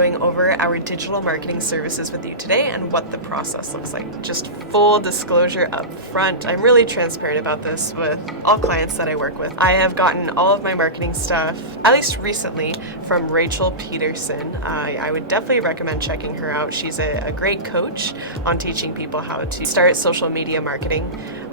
going over our digital marketing services with you today and what the process looks like. Just full disclosure up front, I'm really transparent about this with all clients that I work with. I have gotten all of my marketing stuff, at least recently, from Pedersen. I would definitely recommend checking her out. She's a great coach on teaching people how to start social media marketing.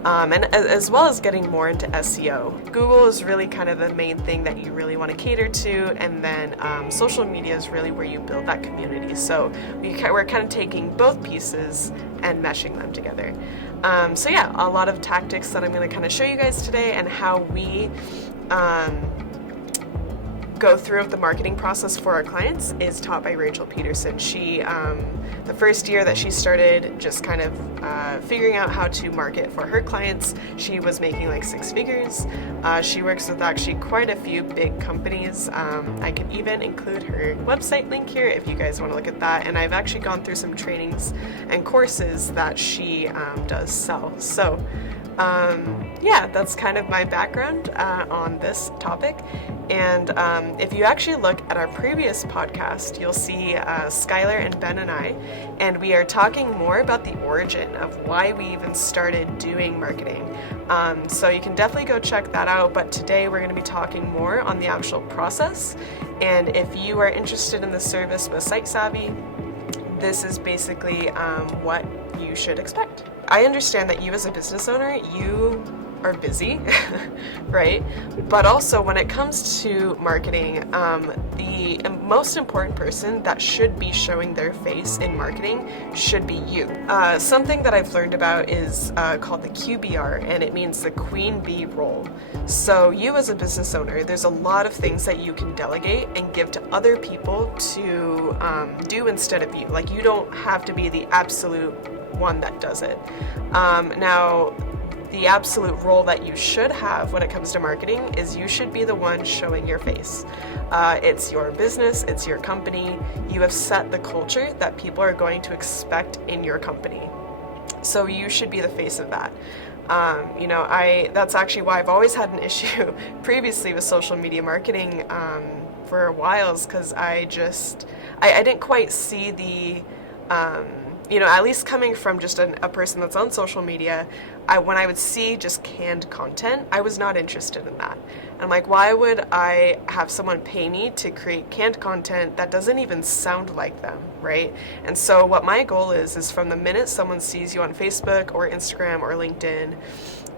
And as well as getting more into SEO. Google is really kind of the main thing that you really want to cater to, and then social media is really where you build that community. So we're kind of taking both pieces and meshing them together. So yeah, a lot of tactics that I'm going to kind of show you guys today, and how we go through the marketing process for our clients is taught by Pedersen. She, the first year that she started just kind of figuring out how to market for her clients, she was making like 6 figures. She works with actually quite a few big companies. I can even include her website link here if you guys want to look at that. And I've actually gone through some trainings and courses that she does sell. So yeah, that's kind of my background on this topic. And if you actually look at our previous podcast, you'll see Skylar and Ben and we are talking more about the origin of why we even started doing marketing. So you can definitely go check that out, but today we're going to be talking more on the actual process. And if you are interested in the service with Site Savvy, this is basically what you should expect. I understand that you as a business owner, you are busy, right? But also when it comes to marketing, the most important person that should be showing their face in marketing should be you. Something that I've learned about is called the QBR, and it means the Queen Bee role. So you as a business owner, there's a lot of things that you can delegate and give to other people to do instead of you. Like, you don't have to be the absolute one that does it. Now, the absolute role that you should have when it comes to marketing is you should be the one showing your face. It's your business, it's your company. You have set the culture that people are going to expect in your company. So you should be the face of that. That's actually why I've always had an issue previously with social media marketing for a while, is because I didn't quite see the at least coming from just a person that's on social media, when I would see just canned content, I was not interested in that. And I'm like, why would I have someone pay me to create canned content that doesn't even sound like them, right? And so what my goal is from the minute someone sees you on Facebook or Instagram or LinkedIn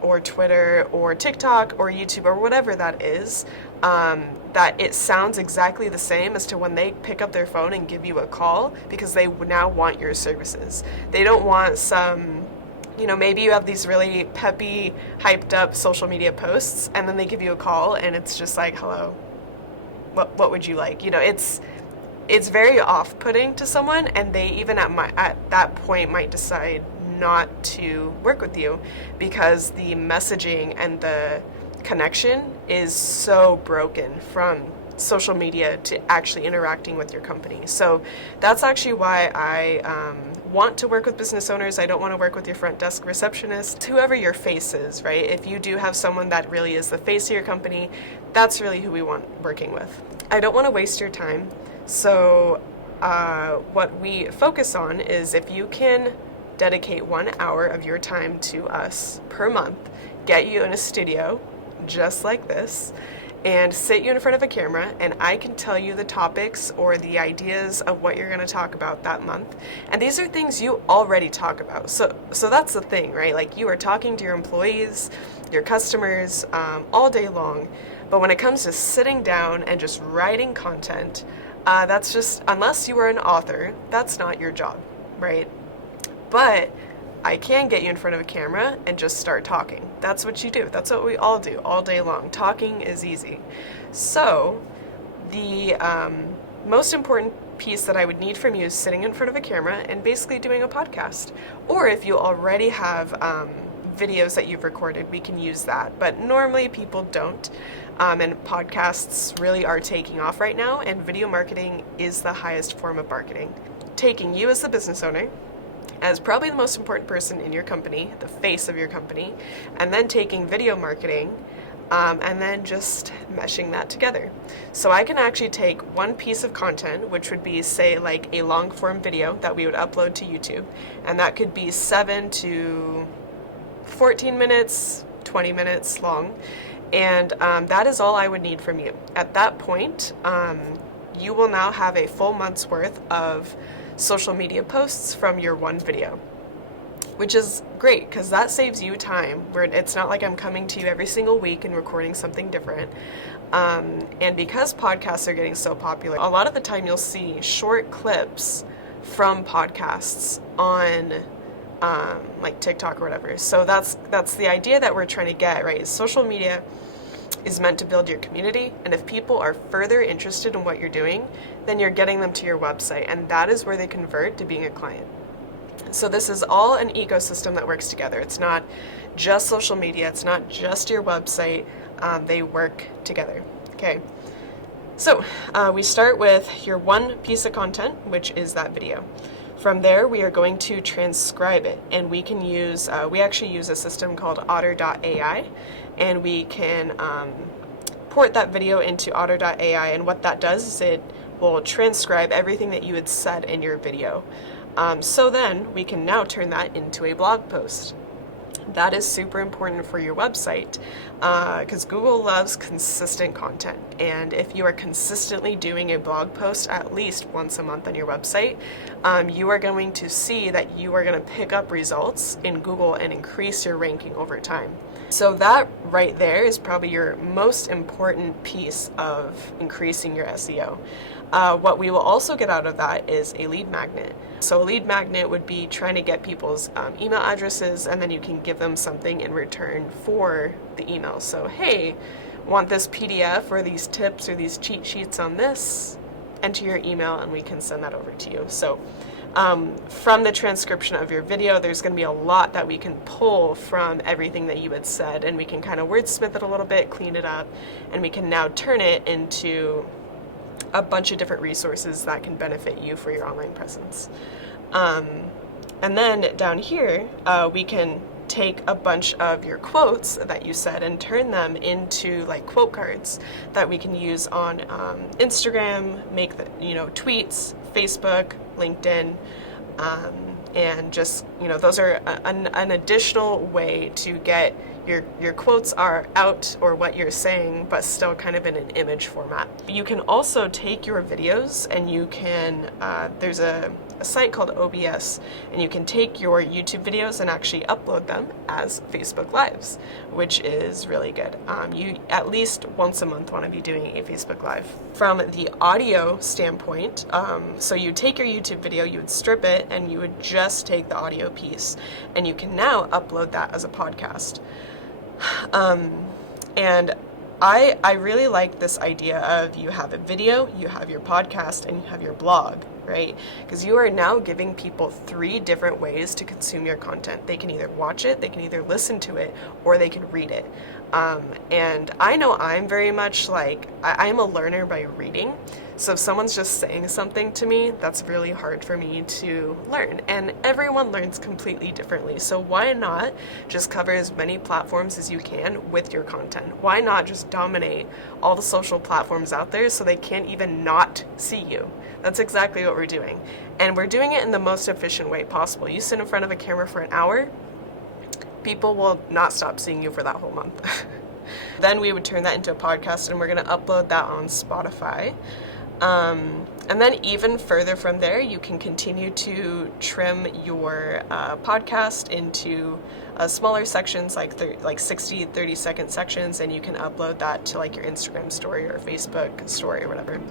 or Twitter or TikTok or YouTube or whatever that is, that it sounds exactly the same as to when they pick up their phone and give you a call, because they now want your services. They don't want some, maybe you have these really peppy, hyped up social media posts, and then they give you a call and it's just like, hello, what would you like? It's very off-putting to someone, and they even at that point might decide not to work with you because the messaging and the connection is so broken from social media to actually interacting with your company. So that's actually why I want to work with business owners. I don't want to work with your front desk receptionist, whoever your face is, right? If you do have someone that really is the face of your company, that's really who we want working with. I don't want to waste your time. So what we focus on is, if you can dedicate 1 hour of your time to us per month, get you in a studio just like this, and sit you in front of a camera, and I can tell you the topics or the ideas of what you're going to talk about that month. And these are things you already talk about. So that's the thing, right? Like, you are talking to your employees, your customers, all day long. But when it comes to sitting down and just writing content, that's just, unless you are an author, that's not your job, right? But I can get you in front of a camera and just start talking. That's what you do. That's what we all do all day long. Talking is easy. So the most important piece that I would need from you is sitting in front of a camera and basically doing a podcast. Or if you already have videos that you've recorded, we can use that. But normally people don't. And podcasts really are taking off right now, and video marketing is the highest form of marketing. Taking you as the business owner, as probably the most important person in your company, the face of your company, and then taking video marketing and then just meshing that together. So I can actually take one piece of content, which would be, say, like a long form video that we would upload to YouTube, and that could be 7 to 14 minutes, 20 minutes long, and that is all I would need from you. At that point, you will now have a full month's worth of social media posts from your one video, which is great because that saves you time, where it's not like I'm coming to you every single week and recording something different. And because podcasts are getting so popular, a lot of the time you'll see short clips from podcasts on like TikTok or whatever. So that's the idea that we're trying to get, right? Social media is meant to build your community, and if people are further interested in what you're doing, then you're getting them to your website, and that is where they convert to being a client. So this is all an ecosystem that works together. It's not just social media, it's not just your website, they work together. Okay, so we start with your one piece of content, which is that video. From there, we are going to transcribe it, and we can use, we actually use a system called Otter.ai, and we can port that video into Otter.ai, and what that does is it will transcribe everything that you had said in your video. So then we can now turn that into a blog post. That is super important for your website because Google loves consistent content. And if you are consistently doing a blog post at least once a month on your website, you are going to see that you are going to pick up results in Google and increase your ranking over time. So that right there is probably your most important piece of increasing your SEO. What we will also get out of that is a lead magnet. So a lead magnet would be trying to get people's email addresses, and then you can give them something in return for the email. So, hey, want this PDF or these tips or these cheat sheets on this? Enter your email and we can send that over to you. So from the transcription of your video, there's going to be a lot that we can pull from everything that you had said, and we can kind of wordsmith it a little bit, clean it up, and we can now turn it into a bunch of different resources that can benefit you for your online presence. And then down here, we can take a bunch of your quotes that you said and turn them into like quote cards that we can use on Instagram, make the, tweets, Facebook, LinkedIn, and just, those are an additional way to get your quotes are out, or what you're saying, but still kind of in an image format. You can also take your videos and you can, there's a site called OBS, and you can take your YouTube videos and actually upload them as Facebook Lives, which is really good. You at least once a month want to be doing a Facebook Live. From the audio standpoint, so you take your YouTube video, you would strip it, and you would just take the audio piece, and you can now upload that as a podcast. And I really like this idea of you have a video, you have your podcast, and you have your blog, right? Because you are now giving people 3 different ways to consume your content. They can either watch it, they can either listen to it, or they can read it. And I know I'm very much like, I'm a learner by reading. So if someone's just saying something to me, that's really hard for me to learn. And everyone learns completely differently. So why not just cover as many platforms as you can with your content? Why not just dominate all the social platforms out there so they can't even not see you? That's exactly what we're doing. And we're doing it in the most efficient way possible. You sit in front of a camera for an hour, people will not stop seeing you for that whole month. Then we would turn that into a podcast, and we're going to upload that on Spotify. And then even further from there, you can continue to trim your podcast into smaller sections, like 60, 30-second sections, and you can upload that to like your Instagram story or Facebook story or whatever.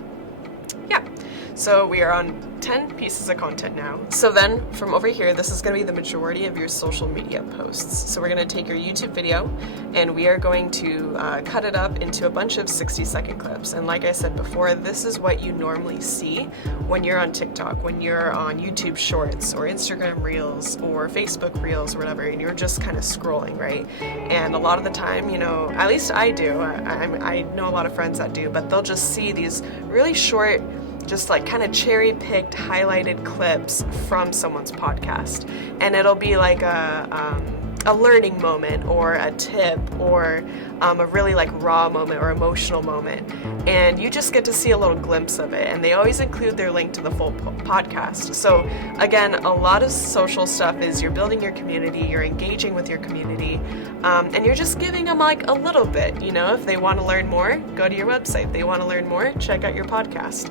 Yeah, so we are on 10 pieces of content now. So then from over here, this is going to be the majority of your social media posts. So we're going to take your YouTube video and we are going to cut it up into a bunch of 60-second clips. And like I said before, this is what you normally see when you're on TikTok, when you're on YouTube Shorts or Instagram Reels or Facebook Reels or whatever, and you're just kind of scrolling, right? And a lot of the time, at least I do, I know a lot of friends that do, but they'll just see these really short, just like kind of cherry-picked, highlighted clips from someone's podcast. And it'll be like a a learning moment or a tip or a really like raw moment or emotional moment, and you just get to see a little glimpse of it, and they always include their link to the full podcast. So again, a lot of social stuff is you're building your community, you're engaging with your community, and you're just giving them like a little bit. You know, if they want to learn more, go to your website. If they want to learn more, check out your podcast.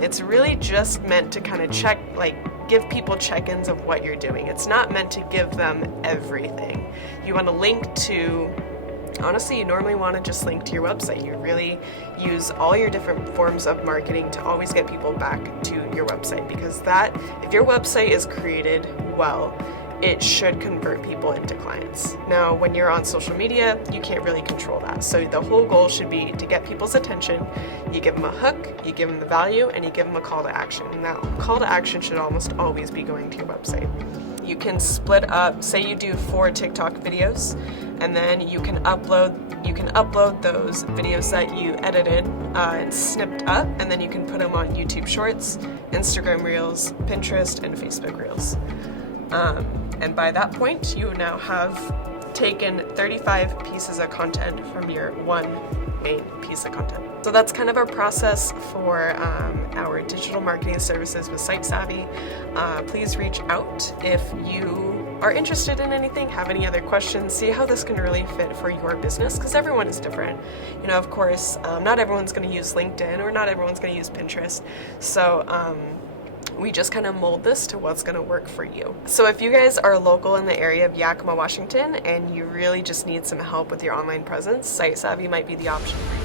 It's really just meant to kind of give people check-ins of what you're doing. It's not meant to give them everything. You want to link to, honestly, you normally want to just link to your website. You really use all your different forms of marketing to always get people back to your website, because that, if your website is created well, it should convert people into clients. Now, when you're on social media, you can't really control that. So the whole goal should be to get people's attention. You give them a hook, you give them the value, and you give them a call to action. And that call to action should almost always be going to your website. You can split up, say you do 4 TikTok videos, and then you can upload those videos that you edited and snipped up, and then you can put them on YouTube Shorts, Instagram Reels, Pinterest, and Facebook Reels. And by that point, you now have taken 35 pieces of content from your one main piece of content. So that's kind of our process for our digital marketing services with Site Savvy. Please reach out if you are interested in anything, have any other questions, see how this can really fit for your business, because everyone is different. You know, of course, not everyone's going to use LinkedIn, or not everyone's going to use Pinterest. So we just kind of mold this to what's going to work for you. So if you guys are local in the area of Yakima, Washington, and you really just need some help with your online presence, Site Savvy might be the option for you.